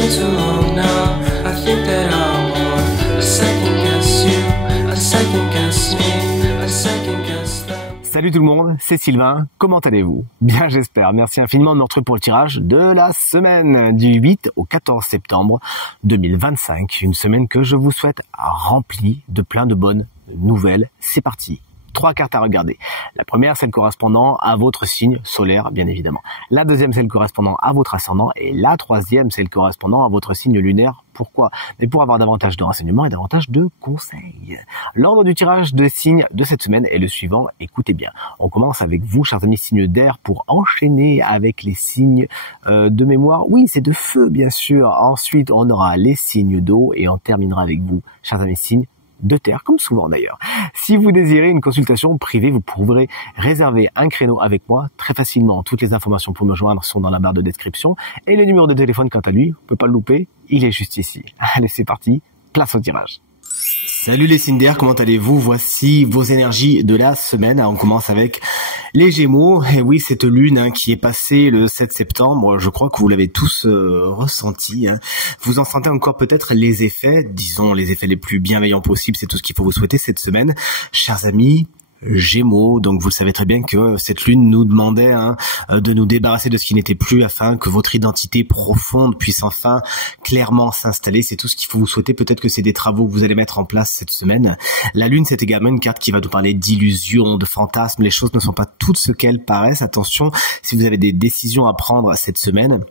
been too long now. I think that I want a second guess you, a second guess me, a second guess them. Salut tout le monde, c'est Sylvain, comment allez-vous? Bien j'espère, merci infiniment de me retrouver pour le tirage de la semaine du 8 au 14 septembre 2025. Une semaine que je vous souhaite remplie de plein de bonnes nouvelles. C'est parti. 3 cartes à regarder. La première, celle correspondant à votre signe solaire, bien évidemment. La deuxième, celle correspondant à votre ascendant. Et la troisième, celle correspondant à votre signe lunaire. Pourquoi? Mais pour avoir davantage de renseignements et davantage de conseils. L'ordre du tirage de signes de cette semaine est le suivant. Écoutez bien. On commence avec vous, chers amis signes d'air, pour enchaîner avec les signes de mémoire. Oui, c'est de feu, bien sûr. Ensuite, on aura les signes d'eau et on terminera avec vous, chers amis signes de terre, comme souvent d'ailleurs. Si vous désirez une consultation privée, vous pourrez réserver un créneau avec moi très facilement. Toutes les informations pour me joindre sont dans la barre de description et le numéro de téléphone, quant à lui, on peut pas le louper, il est juste ici. Allez, c'est parti, place au tirage. Salut les signes d'air, comment allez-vous? Voici vos énergies de la semaine. On commence avec les Gémeaux. Et oui, cette lune qui est passée le 7 septembre, je crois que vous l'avez tous ressenti. Vous en sentez encore peut-être les effets, disons les effets les plus bienveillants possibles. C'est tout ce qu'il faut vous souhaiter cette semaine. Chers amis Gémeaux, donc vous le savez très bien que cette lune nous demandait de nous débarrasser de ce qui n'était plus afin que votre identité profonde puisse enfin clairement s'installer. C'est tout ce qu'il faut vous souhaiter. Peut-être que c'est des travaux que vous allez mettre en place cette semaine. La lune, c'est également une carte qui va nous parler d'illusions, de fantasmes. Les choses ne sont pas toutes ce qu'elles paraissent. Attention, si vous avez des décisions à prendre cette semaine,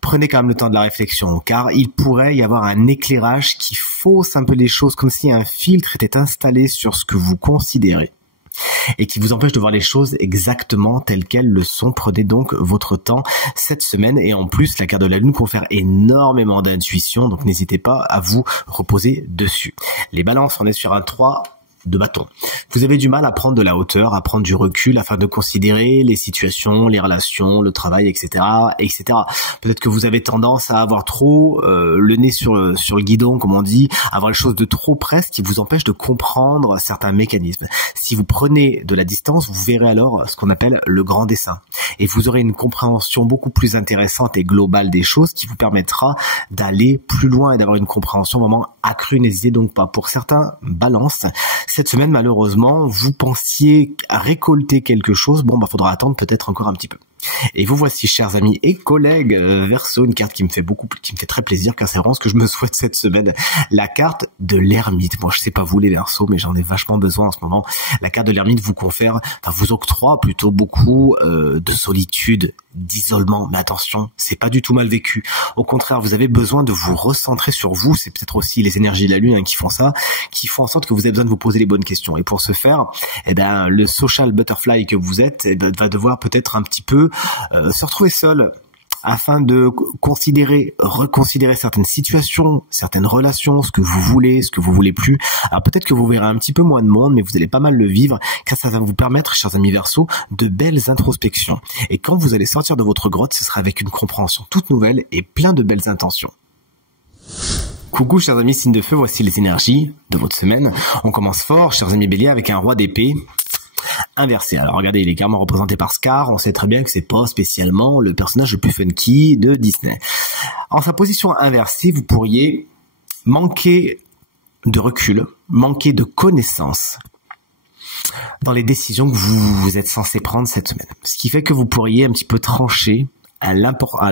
prenez quand même le temps de la réflexion, car il pourrait y avoir un éclairage qui fausse un peu les choses, comme si un filtre était installé sur ce que vous considérez et qui vous empêche de voir les choses exactement telles qu'elles le sont. Prenez donc votre temps cette semaine, et en plus la carte de la lune confère énormément d'intuition, donc n'hésitez pas à vous reposer dessus. Les balances, on est sur un 3 de bâton. Vous avez du mal à prendre de la hauteur, à prendre du recul afin de considérer les situations, les relations, le travail, etc., etc. Peut-être que vous avez tendance à avoir trop le nez sur le guidon, comme on dit, avoir les choses de trop près, ce qui vous empêche de comprendre certains mécanismes. Si vous prenez de la distance, vous verrez alors ce qu'on appelle le grand dessin. Et vous aurez une compréhension beaucoup plus intéressante et globale des choses qui vous permettra d'aller plus loin et d'avoir une compréhension vraiment accrue. N'hésitez donc pas. Pour certains balances, cette semaine, malheureusement, vous pensiez à récolter quelque chose. Bon, faudra attendre peut-être encore un petit peu. Et vous voici, chers amis et collègues Verseau, une carte qui me fait très plaisir, car c'est vraiment ce que je me souhaite cette semaine. La carte de l'ermite. Moi, je sais pas vous les Verseaux, mais j'en ai vachement besoin en ce moment. La carte de l'ermite vous octroie plutôt beaucoup de solitude, d'isolement. Mais attention, c'est pas du tout mal vécu. Au contraire, vous avez besoin de vous recentrer sur vous. C'est peut-être aussi les énergies de la lune qui font ça, qui font en sorte que vous avez besoin de vous poser les bonnes questions. Et pour ce faire, le social butterfly que vous êtes va devoir peut-être un petit peu se retrouver seul afin de reconsidérer certaines situations, certaines relations, ce que vous voulez plus. Alors peut-être que vous verrez un petit peu moins de monde, mais vous allez pas mal le vivre, car ça va vous permettre, chers amis Verseau, de belles introspections. Et quand vous allez sortir de votre grotte, ce sera avec une compréhension toute nouvelle et plein de belles intentions. Coucou chers amis signes de feu, voici les énergies de votre semaine. On commence fort, chers amis Bélier, avec un roi d'épée inversé. Alors regardez, il est carrément représenté par Scar. On sait très bien que c'est pas spécialement le personnage le plus funky de Disney. En sa position inversée, vous pourriez manquer de recul, manquer de connaissances dans les décisions que vous êtes censé prendre cette semaine. Ce qui fait que vous pourriez un petit peu trancher à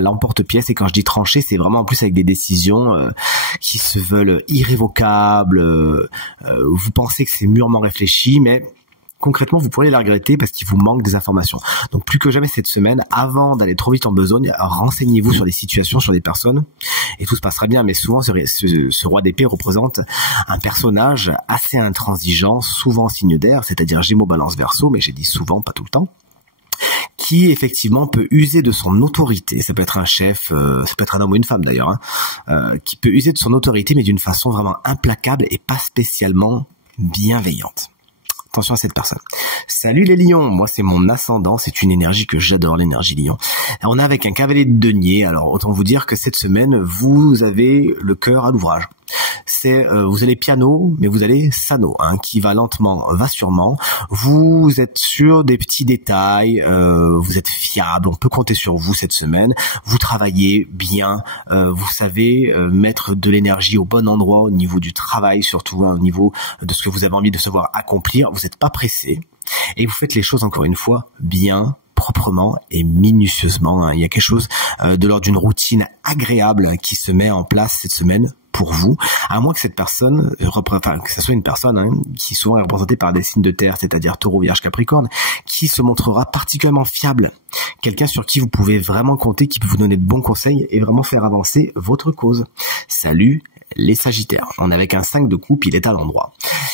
l'emporte-pièce. Et quand je dis trancher, c'est vraiment en plus avec des décisions qui se veulent irrévocables. Vous pensez que c'est mûrement réfléchi, mais concrètement, vous pourriez la regretter parce qu'il vous manque des informations. Donc, plus que jamais cette semaine, avant d'aller trop vite en besogne, renseignez-vous sur des situations, sur des personnes, et tout se passera bien. Mais souvent, ce roi d'épée représente un personnage assez intransigeant, souvent signe d'air, c'est-à-dire Gémeaux, Balance, Verseau, mais j'ai dit souvent, pas tout le temps, qui effectivement peut user de son autorité. Ça peut être un chef, ça peut être un homme ou une femme d'ailleurs, qui peut user de son autorité, mais d'une façon vraiment implacable et pas spécialement bienveillante. Attention à cette personne. Salut les lions, moi c'est mon ascendant, c'est une énergie que j'adore, l'énergie lion. On est avec un cavalier de denier, alors autant vous dire que cette semaine, vous avez le cœur à l'ouvrage. c'est vous allez piano, mais vous allez sano, hein, qui va lentement, va sûrement. Vous êtes sur des petits détails, vous êtes fiable, on peut compter sur vous cette semaine. Vous travaillez bien, vous savez mettre de l'énergie au bon endroit au niveau du travail, surtout au niveau de ce que vous avez envie de savoir accomplir. Vous n'êtes pas pressé et vous faites les choses encore une fois bien, proprement et minutieusement, hein. Il y a quelque chose de l'ordre d'une routine agréable qui se met en place cette semaine pour vous, à moins que cette personne, que ce soit une personne, hein, qui souvent est représentée par des signes de terre, c'est-à-dire Taureau, Vierge, Capricorne, qui se montrera particulièrement fiable, quelqu'un sur qui vous pouvez vraiment compter, qui peut vous donner de bons conseils et vraiment faire avancer votre cause. Salut les Sagittaires, on est avec un 5 de coupe, il est à l'endroit.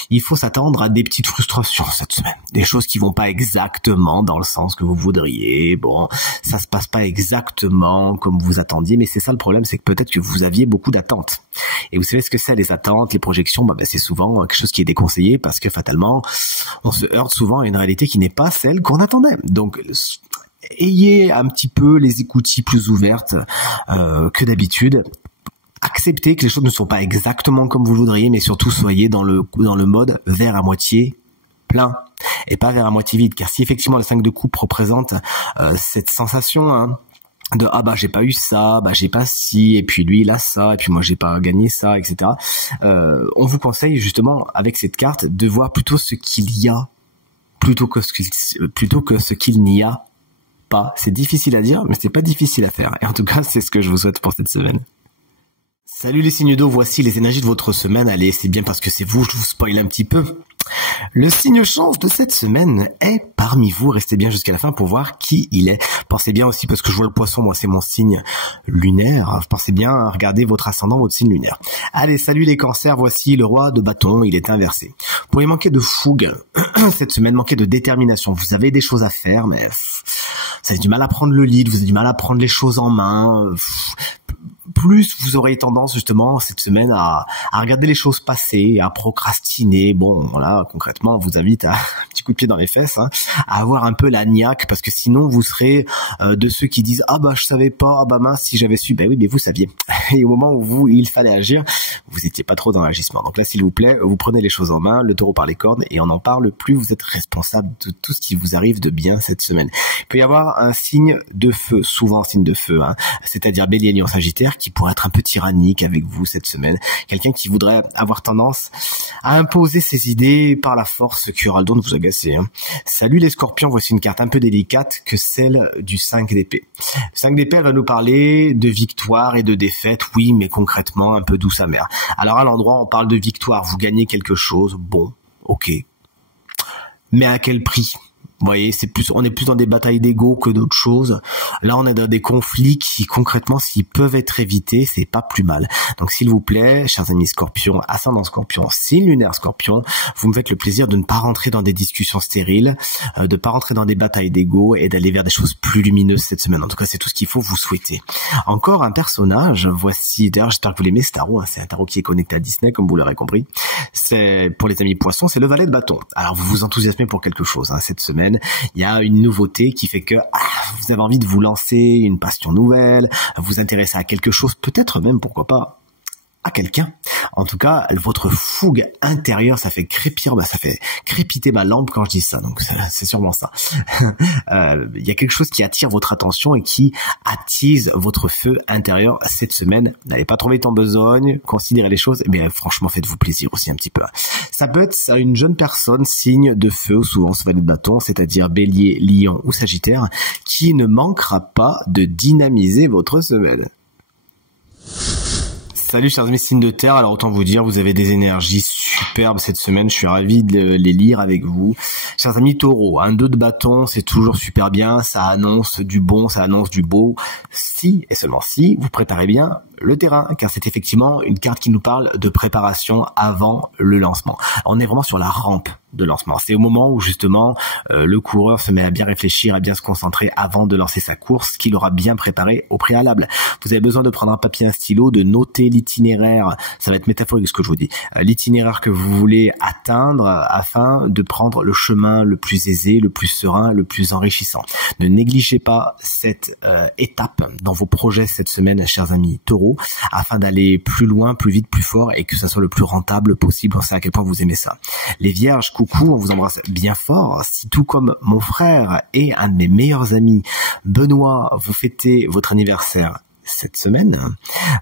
Il faut s'attendre à des petites frustrations cette semaine, des choses qui vont pas exactement dans le sens que vous voudriez. Bon, ça se passe pas exactement comme vous attendiez, mais c'est ça le problème, c'est que peut-être que vous aviez beaucoup d'attentes. Et vous savez ce que c'est, les attentes, les projections, c'est souvent quelque chose qui est déconseillé parce que fatalement, on se heurte souvent à une réalité qui n'est pas celle qu'on attendait. Donc, ayez un petit peu les écoutilles plus ouvertes que d'habitude. Acceptez que les choses ne sont pas exactement comme vous le voudriez, mais surtout soyez dans le mode verre à moitié plein et pas verre à moitié vide. Car si effectivement le 5 de coupe représente cette sensation, hein, de j'ai pas eu ça, j'ai pas ci, et puis lui il a ça, et puis moi j'ai pas gagné ça, etc. On vous conseille justement avec cette carte de voir plutôt ce qu'il y a plutôt que ce qu'il n'y a pas. C'est difficile à dire, mais c'est pas difficile à faire. Et en tout cas, c'est ce que je vous souhaite pour cette semaine. Salut les signes d'eau, voici les énergies de votre semaine. Allez, c'est bien parce que c'est vous, je vous spoil un petit peu. Le signe chance de cette semaine est parmi vous. Restez bien jusqu'à la fin pour voir qui il est. Pensez bien aussi, parce que je vois le poisson, moi c'est mon signe lunaire. Pensez bien à regarder votre ascendant, votre signe lunaire. Allez, salut les cancers, voici le roi de bâton, il est inversé. Vous pourriez manquer de fougue cette semaine, manquer de détermination. Vous avez des choses à faire, mais vous avez du mal à prendre le lead, vous avez du mal à prendre les choses en main. Plus vous aurez tendance justement cette semaine à regarder les choses passer, à procrastiner. Bon, voilà, concrètement, on vous invite à un petit coup de pied dans les fesses, hein, à avoir un peu la niaque, parce que sinon vous serez de ceux qui disent je savais pas, mince, si j'avais su. Oui, mais vous saviez. Et au moment où il fallait agir, vous étiez pas trop dans l'agissement. Donc là, s'il vous plaît, vous prenez les choses en main, le taureau par les cornes, et on n'en parle plus. Vous êtes responsable de tout ce qui vous arrive de bien cette semaine. Il peut y avoir un signe de feu, souvent un signe de feu, hein, c'est-à-dire Bélier, Lion, Sagittaire, qui pourrait être un peu tyrannique avec vous cette semaine. Quelqu'un qui voudrait avoir tendance à imposer ses idées par la force, qui aura le don de vous agacer, hein. Salut les Scorpions, voici une carte un peu délicate que celle du 5 d'épée. Le 5 d'épée, elle va nous parler de victoire et de défaite, oui, mais concrètement un peu douce amère. Alors à l'endroit, on parle de victoire, vous gagnez quelque chose, bon, ok. Mais à quel prix ? Vous voyez, on est plus dans des batailles d'ego que d'autres choses. Là, on est dans des conflits qui, concrètement, s'ils peuvent être évités, c'est pas plus mal. Donc, s'il vous plaît, chers amis Scorpion, ascendant Scorpion, signe lunaire Scorpion, vous me faites le plaisir de ne pas rentrer dans des discussions stériles, de pas rentrer dans des batailles d'ego et d'aller vers des choses plus lumineuses cette semaine. En tout cas, c'est tout ce qu'il faut vous souhaiter. Encore un personnage, voici, d'ailleurs, j'espère que vous l'aimez, ce tarot, hein, c'est un tarot qui est connecté à Disney, comme vous l'aurez compris. C'est, pour les amis Poissons, c'est le valet de bâton. Alors, vous vous enthousiasmez pour quelque chose, hein, cette semaine. Il y a une nouveauté qui fait que vous avez envie de vous lancer une passion nouvelle, vous intéresser à quelque chose, peut-être même, pourquoi pas, à quelqu'un. En tout cas, votre fougue intérieure, ça fait ça fait crépiter ma lampe quand je dis ça. Donc c'est sûrement ça. Il y a quelque chose qui attire votre attention et qui attise votre feu intérieur cette semaine. N'allez pas trop vite en besogne, considérez les choses, mais franchement, faites-vous plaisir aussi un petit peu. Ça peut être une jeune personne, signe de feu, souvent ce valet de bâton, c'est-à-dire Bélier, Lion ou Sagittaire, qui ne manquera pas de dynamiser votre semaine. Salut chers amis signes de terre, alors autant vous dire, vous avez des énergies superbes cette semaine, je suis ravi de les lire avec vous. Chers amis taureaux, un 2 de bâton, c'est toujours super bien, ça annonce du bon, ça annonce du beau, si et seulement si vous préparez bien le terrain, car c'est effectivement une carte qui nous parle de préparation avant le lancement. On est vraiment sur la rampe de lancement. C'est au moment où justement le coureur se met à bien réfléchir, à bien se concentrer avant de lancer sa course, qu'il aura bien préparé au préalable. Vous avez besoin de prendre un papier, un stylo, de noter l'itinéraire, ça va être métaphorique ce que je vous dis, l'itinéraire que vous voulez atteindre afin de prendre le chemin le plus aisé, le plus serein, le plus enrichissant. Ne négligez pas cette étape dans vos projets cette semaine, chers amis taureaux. euros afin d'aller plus loin, plus vite, plus fort et que ça soit le plus rentable possible. On sait à quel point vous aimez ça. Les vierges, coucou, on vous embrasse bien fort. Si tout comme mon frère et un de mes meilleurs amis, Benoît, vous fêtez votre anniversaire cette semaine,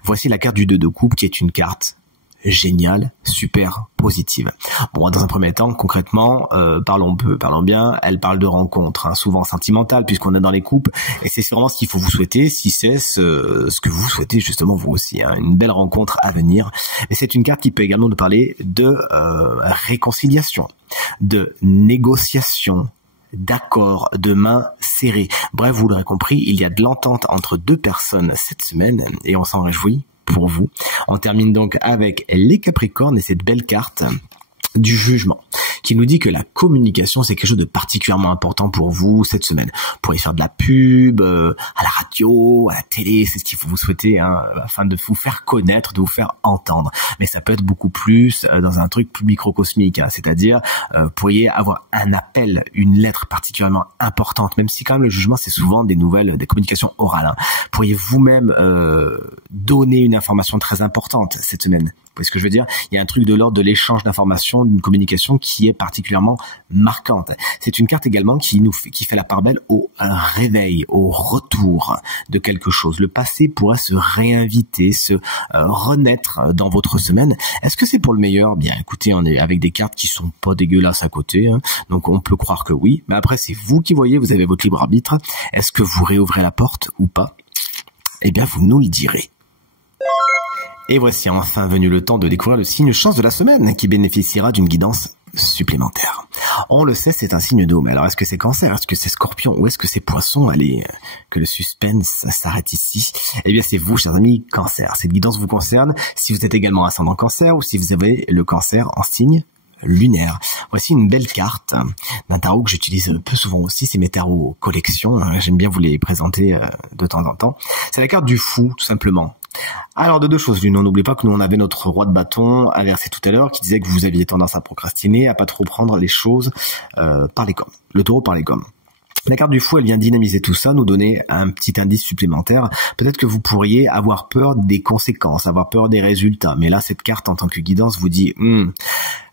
voici la carte du 2 de coupe qui est une carte géniale, super positive. Bon, dans un premier temps, concrètement, parlons bien, elle parle de rencontres, hein, souvent sentimentales puisqu'on est dans les couples, et c'est vraiment ce qu'il faut vous souhaiter, si c'est ce que vous souhaitez justement vous aussi, hein, une belle rencontre à venir. Et c'est une carte qui peut également nous parler de réconciliation, de négociation, d'accord, de main serrée. Bref, vous l'aurez compris, il y a de l'entente entre deux personnes cette semaine et on s'en réjouit pour vous. On termine donc avec les Capricornes et cette belle carte du jugement qui nous dit que la communication c'est quelque chose de particulièrement important pour vous cette semaine. Vous pourriez faire de la pub à la radio, à la télé, c'est ce qu'il faut vous souhaiter, hein, afin de vous faire connaître, de vous faire entendre. Mais ça peut être beaucoup plus dans un truc plus microcosmique, hein, c'est-à-dire vous pourriez avoir un appel, une lettre particulièrement importante, même si quand même le jugement c'est souvent des nouvelles, des communications orales. Hein. Vous pourriez vous-même donner une information très importante cette semaine. Vous voyez ce que je veux dire? Il y a un truc de l'ordre de l'échange d'informations, d'une communication qui est particulièrement marquante. C'est une carte également qui fait la part belle au réveil, au retour de quelque chose. Le passé pourrait se réinviter, se renaître dans votre semaine. Est-ce que c'est pour le meilleur? Bien, écoutez, on est avec des cartes qui sont pas dégueulasses à côté, hein. Donc on peut croire que oui. Mais après, c'est vous qui voyez, vous avez votre libre arbitre. Est-ce que vous réouvrez la porte ou pas? Eh bien, vous nous le direz. Et voici enfin venu le temps de découvrir le signe chance de la semaine qui bénéficiera d'une guidance supplémentaire. On le sait, c'est un signe d'eau, mais alors est-ce que c'est Cancer, est-ce que c'est Scorpion ou est-ce que c'est Poisson? Allez, que le suspense s'arrête ici. Eh bien c'est vous, chers amis, Cancer. Cette guidance vous concerne si vous êtes également ascendant Cancer ou si vous avez le Cancer en signe lunaire. Voici une belle carte d'un tarot que j'utilise peu souvent aussi, c'est mes tarots collection, hein. J'aime bien vous les présenter de temps en temps. C'est la carte du fou, tout simplement. Alors de deux choses l'une, on n'oublie pas que nous on avait notre roi de bâton inversé tout à l'heure qui disait que vous aviez tendance à procrastiner, à pas trop prendre les choses par les gommes, le taureau par les gommes. La carte du fou, elle vient dynamiser tout ça, nous donner un petit indice supplémentaire. Peut-être que vous pourriez avoir peur des conséquences, avoir peur des résultats. Mais là, cette carte, en tant que guidance, vous dit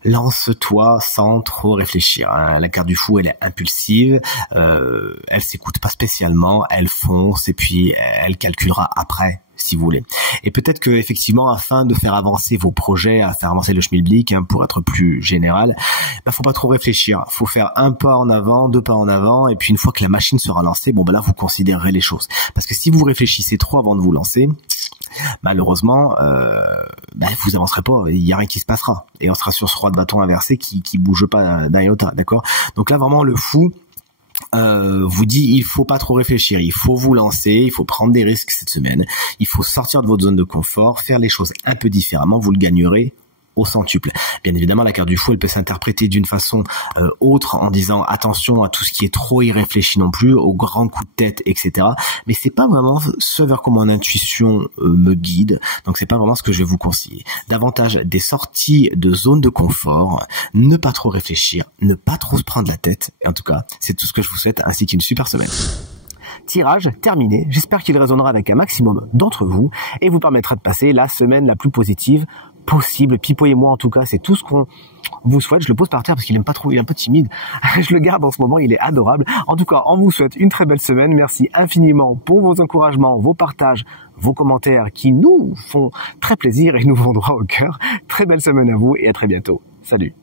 lance-toi sans trop réfléchir. La carte du fou, elle est impulsive, elle s'écoute pas spécialement, elle fonce et puis elle calculera après, si vous voulez. Et peut-être que effectivement, afin de faire avancer vos projets, à faire avancer le schmilblick, hein, pour être plus général, faut pas trop réfléchir. Faut faire un pas en avant, deux pas en avant, et puis une fois que la machine sera lancée, bon ben là vous considérerez les choses. Parce que si vous réfléchissez trop avant de vous lancer, malheureusement, vous avancerez pas, il y a rien qui se passera. Et on sera sur ce roi de bâton inversé qui bouge pas d'un iota, d'accord? Donc là vraiment le fou vous dit il faut pas trop réfléchir, il faut vous lancer, il faut prendre des risques cette semaine, il faut sortir de votre zone de confort, faire les choses un peu différemment, vous le gagnerez au centuple. Bien évidemment, la carte du fou, elle peut s'interpréter d'une façon autre en disant attention à tout ce qui est trop irréfléchi non plus, aux grands coups de tête, etc. Mais c'est pas vraiment ce vers quoi mon intuition me guide, donc c'est pas vraiment ce que je vais vous conseiller. Davantage des sorties de zone de confort, ne pas trop réfléchir, ne pas trop se prendre la tête. Et en tout cas, c'est tout ce que je vous souhaite, ainsi qu'une super semaine. Tirage terminé, j'espère qu'il résonnera avec un maximum d'entre vous et vous permettra de passer la semaine la plus positive possible. Pipo et moi en tout cas, c'est tout ce qu'on vous souhaite. Je le pose par terre parce qu'il aime pas trop, il est un peu timide. Je le garde en ce moment, il est adorable. En tout cas, on vous souhaite une très belle semaine. Merci infiniment pour vos encouragements, vos partages, vos commentaires qui nous font très plaisir et nous vont droit au cœur. Très belle semaine à vous et à très bientôt. Salut.